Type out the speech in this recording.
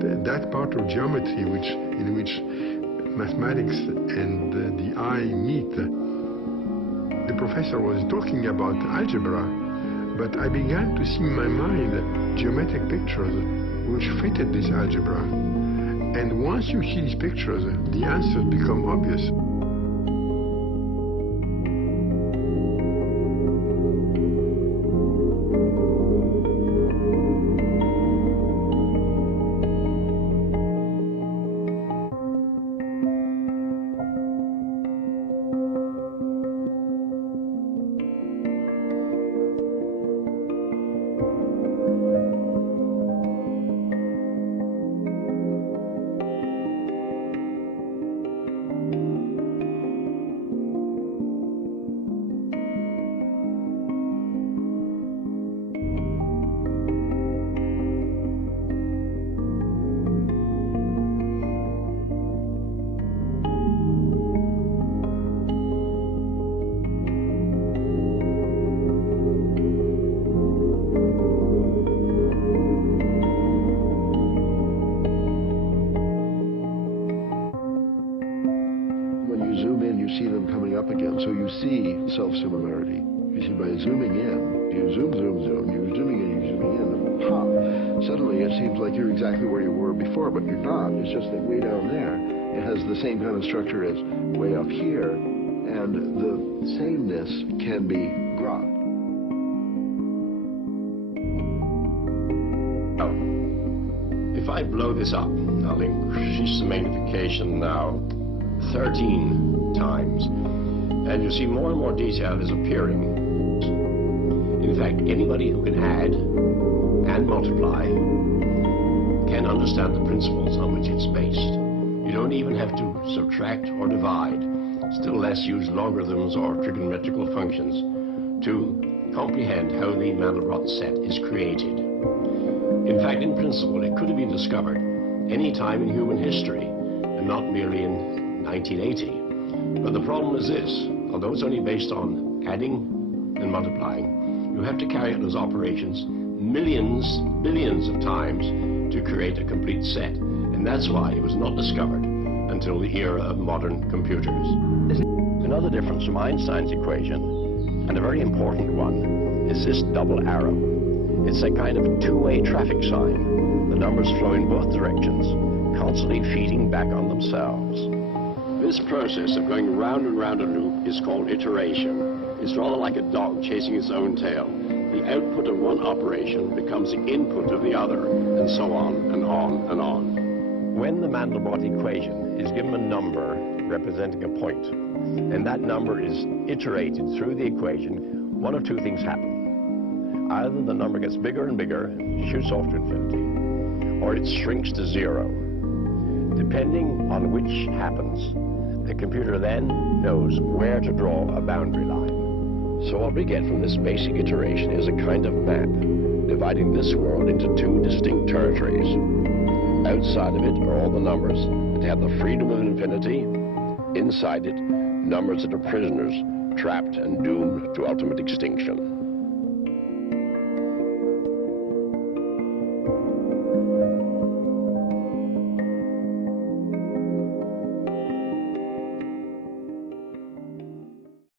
but that part of geometry in which mathematics and the eye meet. The professor was talking about algebra, but I began to see in my mind geometric pictures which fitted this algebra. And once you see these pictures, the answers become obvious. So you see self-similarity. You see, by zooming in, you zoom, you're zooming in, you're zooming in, and pop, suddenly it seems like you're exactly where you were before, but you're not. It's just that way down there, it has the same kind of structure as way up here, and the sameness can be brought. If I blow this up, I'll increase the magnification now 13 times. And you see more and more detail is appearing. In fact, anybody who can add and multiply can understand the principles on which it's based. You don't even have to subtract or divide, still less use logarithms or trigonometrical functions to comprehend how the Mandelbrot set is created. In fact, in principle, it could have been discovered any time in human history, and not merely in 1980. But the problem is this: although it's only based on adding and multiplying, you have to carry out those operations millions, billions of times to create a complete set. And that's why it was not discovered until the era of modern computers. Another difference from Einstein's equation, and a very important one, is this double arrow. It's a kind of two-way traffic sign. The numbers flow in both directions, constantly feeding back on themselves. This process of going round and round a loop is called iteration. It's rather like a dog chasing its own tail. The output of one operation becomes the input of the other, and so on and on and on. When the Mandelbrot equation is given a number representing a point, and that number is iterated through the equation, one of two things happen. Either the number gets bigger and bigger, shoots off to infinity, or it shrinks to zero. Depending on which happens, the computer then knows where to draw a boundary line. So what we get from this basic iteration is a kind of map, dividing this world into two distinct territories. Outside of it are all the numbers that have the freedom of infinity. Inside it, numbers that are prisoners, trapped and doomed to ultimate extinction.